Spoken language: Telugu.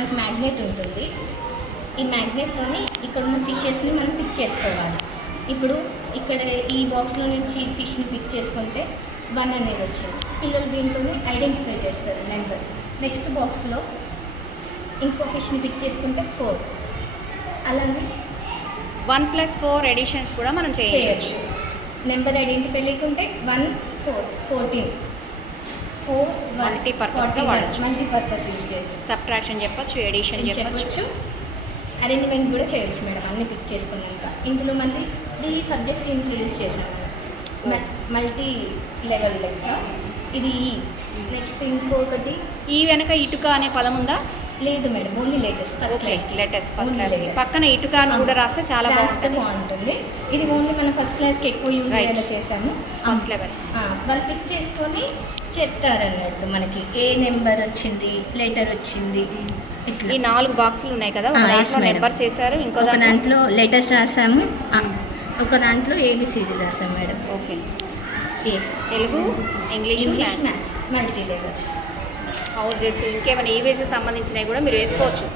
మనకి మ్యాగ్నెట్ ఉంటుంది. ఈ మ్యాగ్నెట్తోని ఇక్కడ ఉన్న ఫిషెస్ని మనం పిక్ చేసుకోవాలి. ఇప్పుడు ఇక్కడ ఈ బాక్స్లో నుంచి ఫిష్ని పిక్ చేసుకుంటే వన్ అనేది వచ్చింది. పిల్లలు దీంతో ఐడెంటిఫై చేస్తారు నెంబర్ నెక్స్ట్ బాక్స్లో ఇంకో ఫిష్ని పిక్ చేసుకుంటే ఫోర్ అలానే వన్ ప్లస్ ఫోర్ ఎడిషన్స్ కూడా మనం చేయొచ్చు. నెంబర్ ఐడెంటిఫై లేకుంటే one four fourteen four Multi-purpose గా వాడొచ్చు. మల్టీపర్పస్ యూజ్ చేయొచ్చు. సబ్ట్రాక్షన్ చెప్పొచ్చు ఎడిషన్ చెప్పొచ్చు. అరేంజ్మెంట్ కూడా చేయొచ్చు మేడం అన్ని పిక్ చేసుకున్నాక. ఇందులో మళ్ళీ త్రీ సబ్జెక్ట్స్ ఇంట్రడ్యూస్ చేశాను. మల్టీ లెవెల్ లెక్క. ఇది ఈ నెక్స్ట్ ఇంకొకటి ఈ వెనక ఇటుక అనే పదం ఉందా? లేదు madam only latest first class latest first class. పక్కన ఇటుక అని కూడా రాస్తే చాలా బాగుంటుంది. బాగుంటుంది. ఇది ఓన్లీ మన ఫస్ట్ క్లాస్కి ఎక్కువ యూజ్. అయ్యేలా చేశాము. ఫస్ట్ లెవెల్ వాళ్ళు పిక్ చేసుకొని చెప్తారన్నట్టు మనకి. ఏ నెంబర్ వచ్చింది లెటర్ వచ్చింది ఇట్లా. ఈ నాలుగు బాక్సులు ఉన్నాయి కదా దాంట్లో. నెంబర్స్ వేసారు ఇంకో దాంట్లో లెటర్స్ రాసాము. ఒక దాంట్లో A B C D రాసాము madam okay Telugu English maths multi level houses ఇంకేమైనా ఈవేస్ సంబంధించినవి కూడా మీరు వేసుకోవచ్చు.